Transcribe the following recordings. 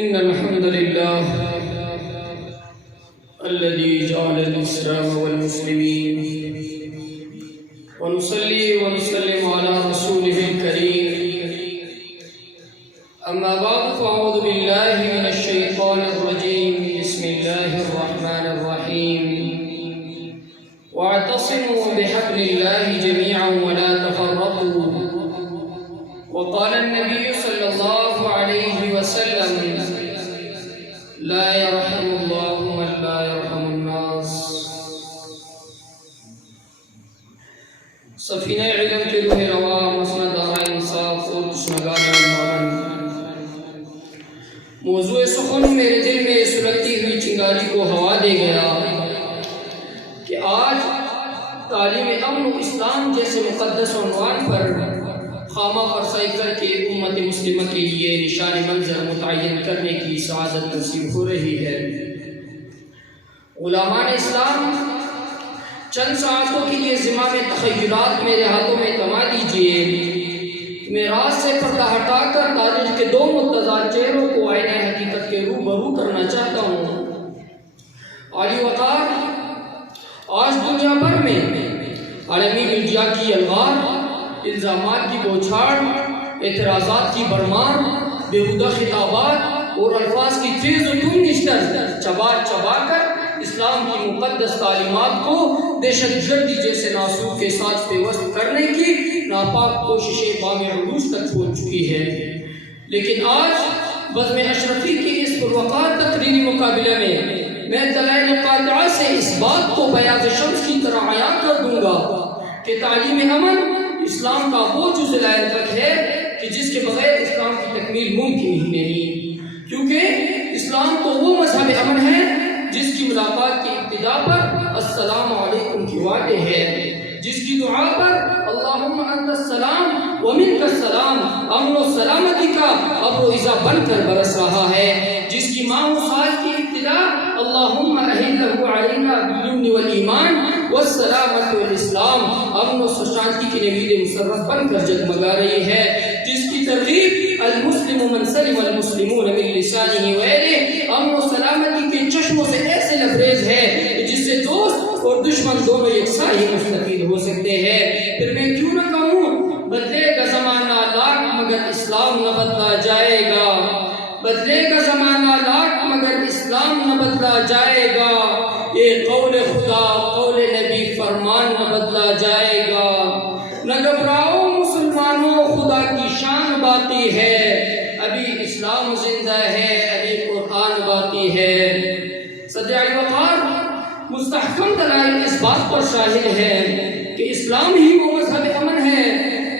إن الحمد لله الذي جعل الإسلام والمسلمين ونصلي ونسلم على رسوله الكريم أما بعد فأعوذ بالله من الشيطان الرجيم بسم الله الرحمن الرحيم واعتصموا بحبل الله جميعا ولا تفرقوا وقال النبي صلى الله عليه وسلم لا يرحم الله من لا يرحم الناس. سفینہ علم کے روح رواں مسند دارا انصاف اور تشنگان المامن، موضوع سخن میرے دل میں سلگتی ہوئی چنگاری کو ہوا دے گیا کہ آج تعلیم امن و اسلام جیسے مقدس عنوان پر خامہ فرسائی کر کے امت مسلمہ کے لیے نشان منظر متعین کرنے کی سعادت نصیب ہو رہی ہے۔ غلامان اسلام، چند ساعتوں کے لیے زمام تخیلات میرے ہاتھوں میں تما دیجئے۔ میں راز سے پردہ ہٹا کر تاریخ کے دو متضاد چہروں کو آئینہ حقیقت کے روبرو کرنا چاہتا ہوں۔ عالی وقار، آج دنیا بھر میں عالمی میڈیا کی الغار، الزامات کی بوچھاڑ، اعتراضات کی بھرمار، بےہودہ خطابات اور الفاظ کی تیز و تند نشتر چبا چبا کر اسلام کی مقدس تعلیمات کو دہشت گردی جیسے ناسور کے ساتھ پیوست کرنے کی ناپاک کوششیں بام عروج تک پہنچ چکی ہے۔ لیکن آج بزم اشرفی کی اس پروقار تقریری مقابلے میں دلائل قاطعہ سے اس بات کو بیاض شمس کی طرح عیاں کر دوں گا کہ تعلیم امن اسلام کا وہ جز لائن تک ہے کہ جس کے بغیر اسلام کی تکمیل ممکن ہی نہیں، کیونکہ اسلام تو وہ مذہب امن ہے جس کی ملاقات کی ابتدا پر السلام علیکم کی وعدے ہے، جس کی دعا پر اللہم انت السلام ومنک السلام امن و سلامتی کا ابر و عزا بن کر برس رہا ہے، جس کی ماہ و سال کی ابتدا اللہم احلہ علینا بالامن والایمان والسلامت والاسلام امن و شانتی کی نوید مسرت بن کر جگمگا رہی ہے، جس کی ترغیب المسلم من سلم المسلمون من لسانہ ویدہ امن و سلامتی کے چشموں سے ایسے لبریز ہے جس سے دوست اور دشمن دونوں یکساں ہی مستفید ہو سکتے ہیں۔ پھر میں کیوں نہ کہوں بدلے گا زمانہ لاکھ مگر اسلام نہ بدلا جائے گا، بدلے گا زمانہ لاکھ مگر اسلام نہ بدلا جائے گا، یہ قول خدا قول نبی فرمان نہ بدلا جائے گا۔ نہ گھبراؤ مسلمانوں، خدا کی شان باقی ہے، ابھی اسلام زندہ ہے، ابھی قرآن باقی ہے۔ صدر علی وقار، مستحکم دلائل اس بات پر شاہد ہے کہ اسلام ہی وہ مذہب امن ہے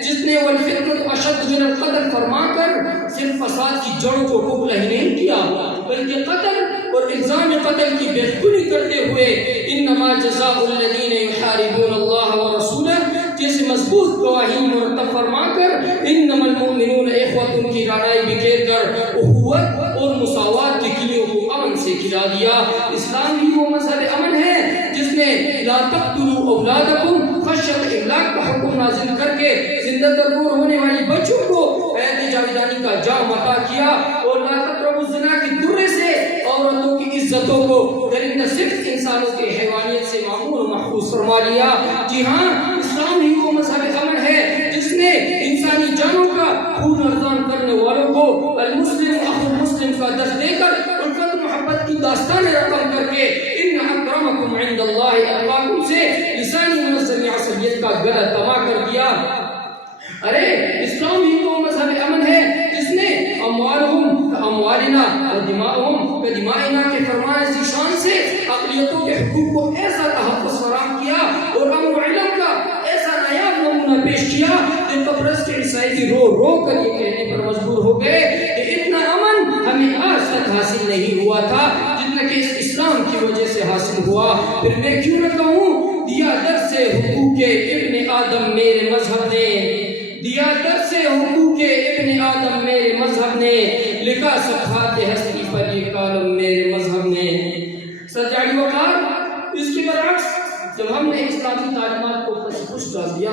جس نے والفتنۃ اشد من القتل فرما کر صرف فساد کی جڑوں کو ٹکڑا ہی نہیں کیا بلکہ قتل اور الزام قتل کی بےخونی کرتے ہوئے انما جزاء الذین یحاربون اللہ ورسولہ جیسے مضبوط گواہی مرتب فرما کر انما المؤمنون اخوۃ کی رعنائی بکھیر کر اخوت اور مساوات کی کلیوں کو امن سے کھلا دیا۔ اسلام ہی وہ مذہب امن ہے جس نے لا تقتلوا اولادکم خشیۃ املاق کا حکم نازل کر کے زندہ تربور ہونے والی بچوں کو حیات جاویدانی کا جام عطا کیا، اور لا تقربوا الزنا کی درے سے عورتوں کی عزتوں کو درندہ صرف انسانوں کے حیوانیت سے معمور و محفوظ فرما لیا۔ جی ہاں، اسلام ہی وہ مذہب امن ہے جس نے انسانی جانوں کا خون ارزان کرنے والوں کو المسلم اخو المسلم کا درس دے کر الفت محبت کی داستان رقم کر کے ان اکرمکم عند اللہ اتقاکم سے لسانی منظم عصبیت کا گلا تما کر دیا۔ ارے اسلام ہی تو مذہب امن ہے جس نے اموالہم اموالنا و دماؤہم دمائنا کے فرمان ذیشان سے اقلیتوں کے حقوق کو ایسا تحفظ فراہم کیا اور امن و علم کا ایسا نایاب نمونہ پیش کیا کہ قبرص کے عیسائی رو رو کر یہ کہنے پر مجبور ہو گئے کہ اتنا امن ہمیں آج تک حاصل نہیں ہوا تھا جتنا کہ اس اسلام کی وجہ سے حاصل ہوا۔ پھر میں کیوں نہ کہوں دیا درس حقوق ابن آدم میرے مذہب نے، دیا درس حقوق ابن آدم میرے مذہب نے، لکھا صفحات ہستی پر یہ کالم میرے مذہب نے۔ سید علی وقار، اس کے برعکس جب ہم نے اسلامی تعلیمات کو پس ڈال دیا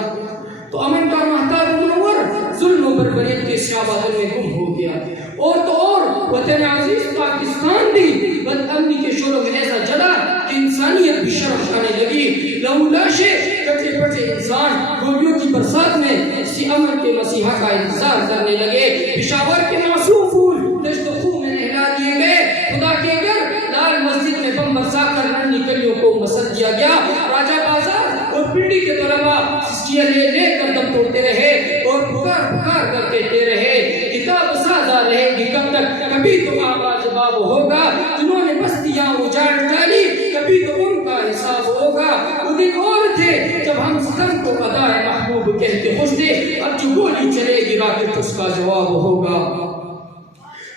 تو امن کا محتاب منور ظلم و بربریت کے سیاہ بادل میں گم ہو گیا، اور تو اور وطن عزیز پاکستان بھی بد امنی کے شوروں میں ایسا جلا کہ انسانیت بھی شرم کھانے لگی. لہو لاشیں کٹے پٹے انسان گولیوں کی برسات میں اسی امن کے مسیحا کا انتظار کرنے لگے. پشاور کے معصوم پھول دشت و خون میں نہلا دیے گئے. خدا کے گھر لال مسجد میں بم برسا کر ننھی کلیوں کو مسد کیا گیا. راجہ بازار اور پنڈی کے طلباء سسکیاں لے کر دم توڑتے رہے اور پکار پکار کر کہتے رہے کتاب سازا رہے گی کب تک, کبھی تو آواز باب ہوگا. جنہوں نے بستیاں اجاڑ ڈالی کبھی تو ان کا حساب ہوگا. وہ دن اور تھے جب ہم ستم کو ادائے محبوب کہتے خوش تھے. اب جو گولی چلے گی راکٹ اس کا جواب ہوگا.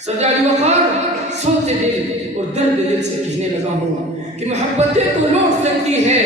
سردار وقار سوتے دل اور درد دل سے کہنے لگا ہوں کہ محبتیں تو لوٹ سکتی ہے,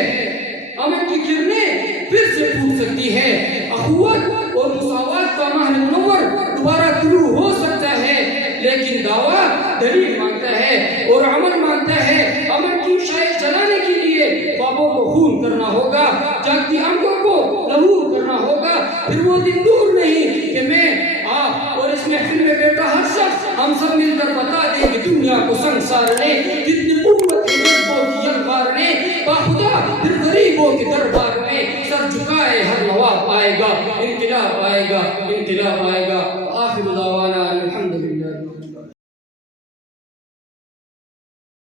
امن کی کرنیں پھر سے پھوٹ سکتی ہے. اخوت اور مساوات کا ماہ منور دوبارہ طلوع ہو سکتا ہے, لیکن دعویٰ دلیل مانگتا ہے اور عمل مانگتا ہے. امن کی شاید جلانے کے لیے خوابوں کو خون کرنا ہوگا, جاگتی آنکھوں کو لہو کرنا ہوگا. پھر وہ دن دور نہیں کہ میں آپ اور اس محفل میں بیٹھا ہر شخص ہم سب مل کر بتا دیں کہ دنیا کو سنسار نے جتنی قوت ہے جذبوں کی یلغار نے باخدا پھر غریبوں کے دربار میں سر جھکائے ہر نواب آئے گا, انقلاب آئے گا, انقلاب آئے گا. آخر دعوانا